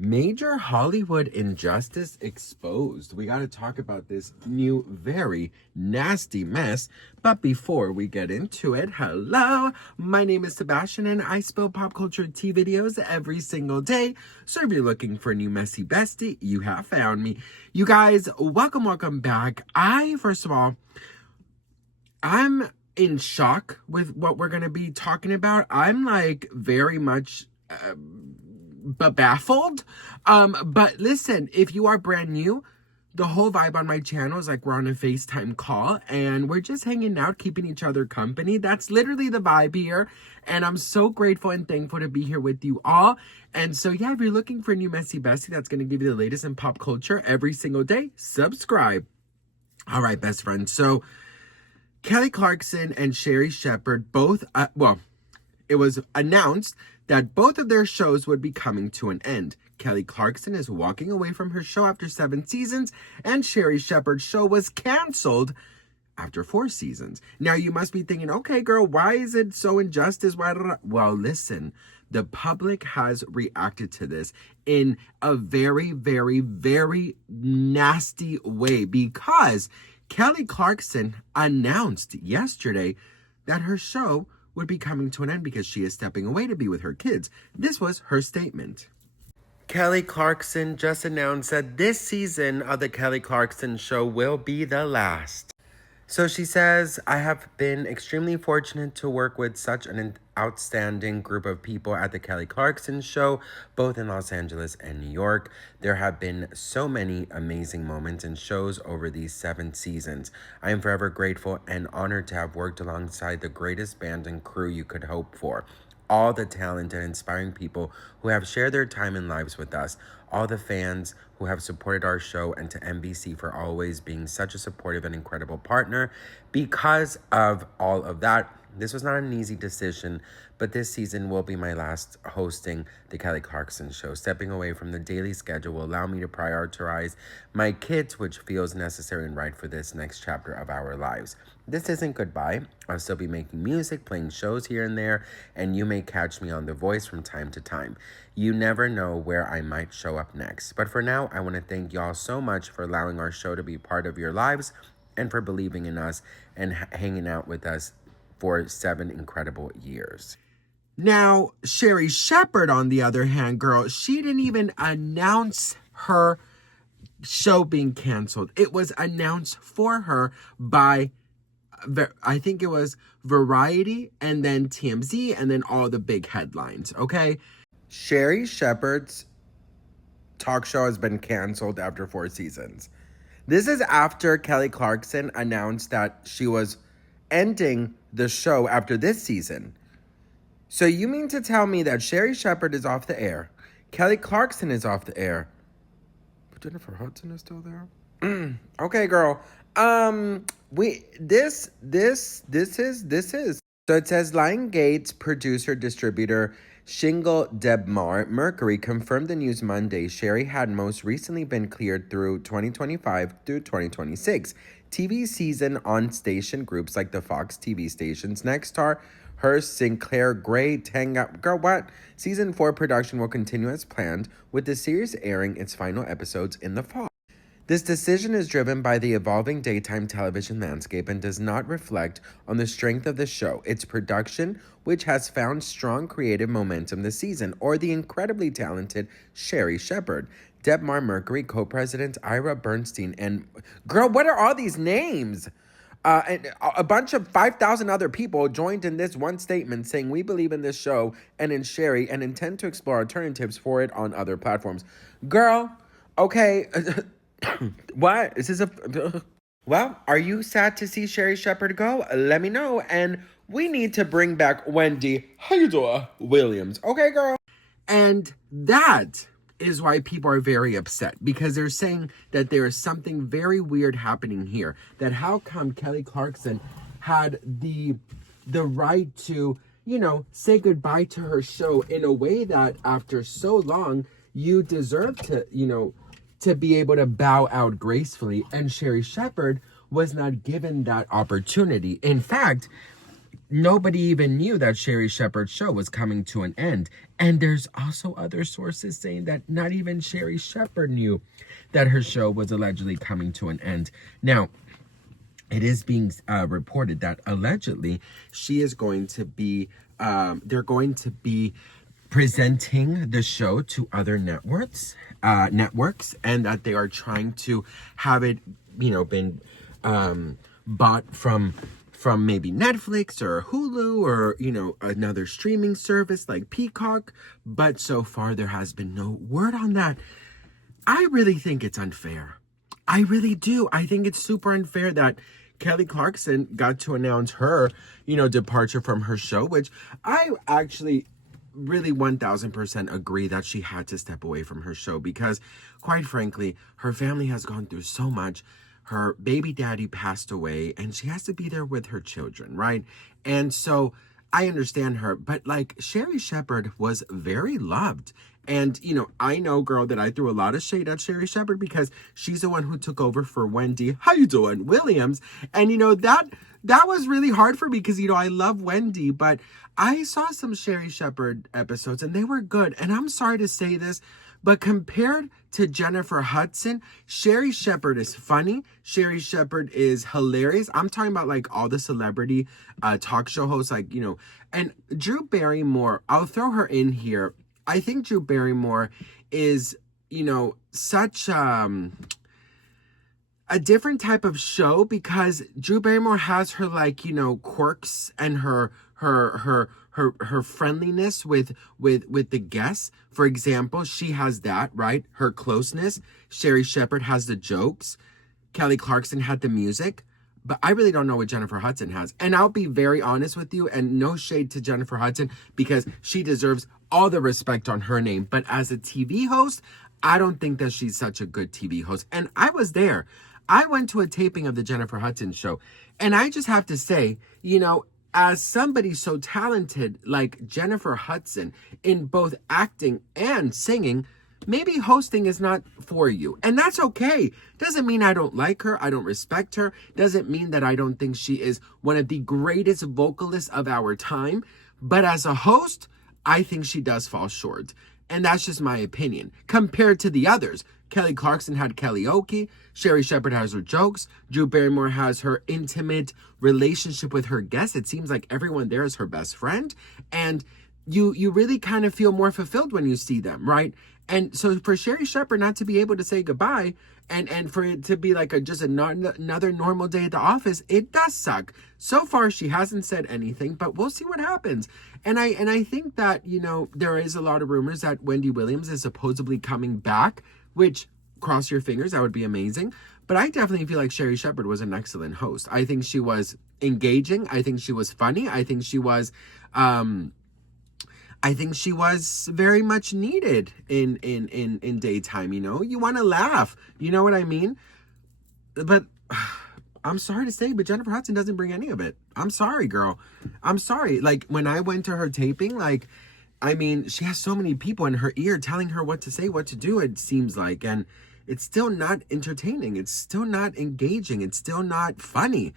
Major Hollywood injustice exposed. We got to talk about this new, very nasty mess. But before we get into it, hello, my name is Sebastian and I spill pop culture tea videos every single day. So if you're looking for a new messy bestie, you have found me. You guys, welcome back. First of all, I'm in shock with what we're going to be talking about. I'm like very much but baffled. But listen, if you are brand new, the whole vibe on my channel is like we're on a FaceTime call and we're just hanging out, keeping each other company. That's literally the vibe here. And I'm so grateful and thankful to be here with you all. And so, yeah, if you're looking for a new messy bestie that's going to give you the latest in pop culture every single day, subscribe. All right, best friends. So Kelly Clarkson and Sherri Shepherd both, it was announced that both of their shows would be coming to an end. Kelly Clarkson is walking away from her show after 7 seasons, and Sherri Shepherd's show was canceled after 4 seasons. Now, you must be thinking, okay, girl, why is it so injustice? Well, listen, the public has reacted to this in a very, very, very nasty way because Kelly Clarkson announced yesterday that her show would be coming to an end because she is stepping away to be with her kids. This was her statement. Kelly Clarkson just announced that this season of the Kelly Clarkson Show will be the last. So she says, I have been extremely fortunate to work with such an outstanding group of people at the Kelly Clarkson Show, both in Los Angeles and New York. There have been so many amazing moments and shows over these 7 seasons. I am forever grateful and honored to have worked alongside the greatest band and crew you could hope for. All the talented and inspiring people who have shared their time and lives with us, all the fans who have supported our show, and to NBC for always being such a supportive and incredible partner. Because of all of that, this was not an easy decision, but this season will be my last hosting the Kelly Clarkson Show. Stepping away from the daily schedule will allow me to prioritize my kids, which feels necessary and right for this next chapter of our lives. This isn't goodbye. I'll still be making music, playing shows here and there, and you may catch me on The Voice from time to time. You never know where I might show up next. But for now, I want to thank y'all so much for allowing our show to be part of your lives and for believing in us and hanging out with us for 7 incredible years. Now, Sherri Shepherd, on the other hand, girl, she didn't even announce her show being canceled. It was announced for her by, I think it was Variety and then TMZ and then all the big headlines, okay? Sherri Shepherd's talk show has been canceled after 4 seasons. This is after Kelly Clarkson announced that she was ending the show after this season. So you mean to tell me that Sherri Shepherd is off the air, Kelly Clarkson is off the air, but Jennifer Hudson is still there? Okay, girl. This is. So it says Lion Gates producer distributor Shingle Debmar Mercury confirmed the news Monday. Sherri had most recently been cleared through 2025 through 2026. TV season on station groups like the Fox TV stations, Nexstar, Hearst, Sinclair, Gray, Tanga. Girl, what? Season 4 production will continue as planned, with the series airing its final episodes in the fall. This decision is driven by the evolving daytime television landscape and does not reflect on the strength of the show, its production, which has found strong creative momentum this season, or the incredibly talented Sherri Shepherd. Debmar Mercury, co-president Ira Bernstein, and girl, what are all these names? And a bunch of 5,000 other people joined in this one statement saying, we believe in this show and in Sherri and intend to explore alternatives for it on other platforms. Girl, okay. What? Is this a... Well, are you sad to see Sherri Shepherd go? Let me know. And we need to bring back Wendy, how you doing, Williams. Okay, girl? And that is why people are very upset, because they're saying that there is something very weird happening here. That how come Kelly Clarkson had the right to, say goodbye to her show in a way that after so long, you deserve to, to be able to bow out gracefully. And Sherri Shepherd was not given that opportunity. In fact, nobody even knew that Sherri Shepherd's show was coming to an end. And there's also other sources saying that not even Sherri Shepherd knew that her show was allegedly coming to an end. Now, it is being reported that allegedly she is going to be, they're going to be presenting the show to other networks, and that they are trying to have it, been bought from maybe Netflix or Hulu or, another streaming service like Peacock. But so far, there has been no word on that. I really think it's unfair. I really do. I think it's super unfair that Kelly Clarkson got to announce her, departure from her show, which I actually really 1000% agree that she had to step away from her show because, quite frankly, her family has gone through so much. Her baby daddy passed away and she has to be there with her children, right? And so I understand her, but like Sherri Shepherd was very loved. And, I know, girl, that I threw a lot of shade at Sherri Shepherd because she's the one who took over for Wendy. How you doing? Williams. And, that was really hard for me because, I love Wendy, but I saw some Sherri Shepherd episodes and they were good. And I'm sorry to say this, but compared to Jennifer Hudson, Sherri Shepherd is funny. Sherri Shepherd is hilarious. I'm talking about like all the celebrity talk show hosts, like, and Drew Barrymore, I'll throw her in here. I think Drew Barrymore is, such a different type of show because Drew Barrymore has her like, quirks and her friendliness with the guests. For example, she has that, right? Her closeness. Sherri Shepherd has the jokes. Kelly Clarkson had the music. But I really don't know what Jennifer Hudson has. And I'll be very honest with you, and no shade to Jennifer Hudson because she deserves all the respect on her name. But as a TV host, I don't think that she's such a good TV host. And I was there. I went to a taping of the Jennifer Hudson show. And I just have to say, as somebody so talented like Jennifer Hudson in both acting and singing, maybe hosting is not for you. And that's okay. Doesn't mean I don't like her. I don't respect her. Doesn't mean that I don't think she is one of the greatest vocalists of our time. But as a host, I think she does fall short. And that's just my opinion. Compared to the others, Kelly Clarkson had karaoke. Sherri Shepherd has her jokes. Drew Barrymore has her intimate relationship with her guests. It seems like everyone there is her best friend. And you really kind of feel more fulfilled when you see them, right? And so for Sherri Shepherd not to be able to say goodbye and for it to be like another normal day at the office, it does suck. So far, she hasn't said anything, but we'll see what happens. And I think that, there is a lot of rumors that Wendy Williams is supposedly coming back, which, cross your fingers, that would be amazing. But I definitely feel like Sherri Shepherd was an excellent host. I think she was engaging. I think she was funny. I think she was very much needed in daytime, You want to laugh. You know what I mean? But I'm sorry to say, but Jennifer Hudson doesn't bring any of it. I'm sorry, girl. I'm sorry. Like, when I went to her taping, she has so many people in her ear telling her what to say, what to do, it seems like. And it's still not entertaining. It's still not engaging. It's still not funny.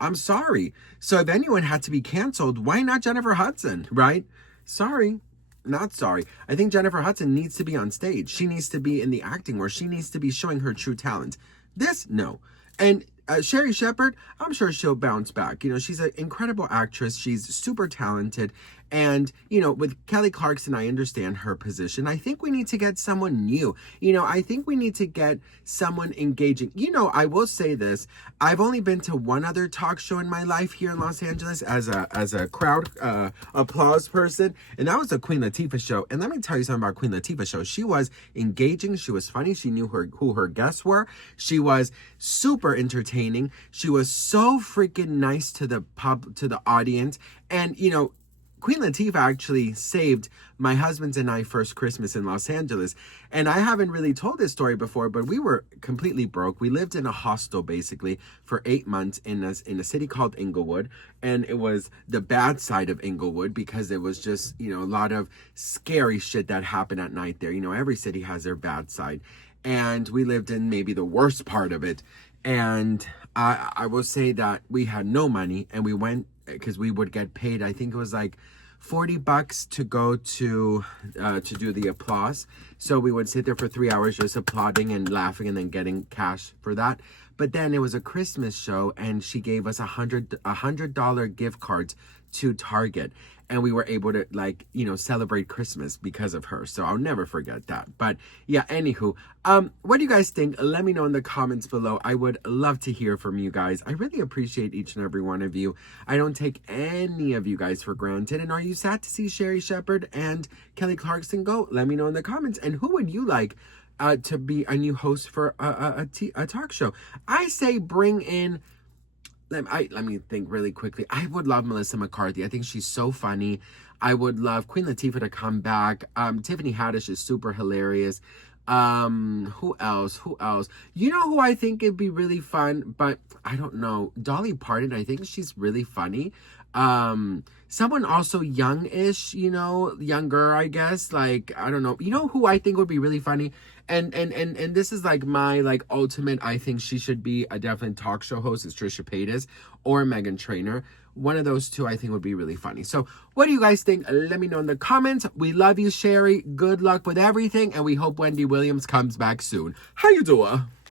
I'm sorry. So if anyone had to be canceled, why not Jennifer Hudson, right? Sorry, not sorry. I think Jennifer Hudson needs to be on stage. She needs to be in the acting where she needs to be showing her true talent. This, no. And Sherri Shepherd, I'm sure she'll bounce back. She's an incredible actress. She's super talented. And, with Kelly Clarkson, I understand her position. I think we need to get someone new. I think we need to get someone engaging. I will say this. I've only been to one other talk show in my life here in Los Angeles as a crowd applause person. And that was the Queen Latifah show. And let me tell you something about Queen Latifah show. She was engaging. She was funny. She knew who her guests were. She was super entertaining. She was so freaking nice to the audience. And, Queen Latifah actually saved my husband's and I first Christmas in Los Angeles. And I haven't really told this story before, but we were completely broke. We lived in a hostel basically for 8 months in a city called Inglewood. And it was the bad side of Inglewood because it was just, a lot of scary shit that happened at night there. Every city has their bad side. And we lived in maybe the worst part of it. And I will say that we had no money, and we went because we would get paid. I think it was like $40 to go to do the applause. So we would sit there for 3 hours just applauding and laughing and then getting cash for that. But then it was a Christmas show, and she gave us $100 gift cards to Target, and we were able to, like, you know, celebrate Christmas because of her. So I'll never forget that. But yeah, anywho, what do you guys think? Let me know in the comments below. I would love to hear from you guys. I really appreciate each and every one of you. I don't take any of you guys for granted. And are you sad to see Sherri Shepherd and Kelly Clarkson go? Let me know in the comments. And who would you like to be a new host for a talk show? I say bring in, let me think really quickly. I would love Melissa McCarthy. I think she's so funny. I would love Queen Latifah to come back. Tiffany Haddish is super hilarious. Who else? You know who I think it'd be really fun, but I don't know. Dolly Parton, I think she's really funny. Someone also youngish, you know, younger, I guess. Like, I don't know. You know who I think would be really funny? And this is like my like ultimate, I think she should be a definite talk show host, is Trisha Paytas or Meghan Trainor. One of those two I think would be really funny. So what do you guys think? Let me know in the comments. We love you, Sherri. Good luck with everything, and we hope Wendy Williams comes back soon. How you doing?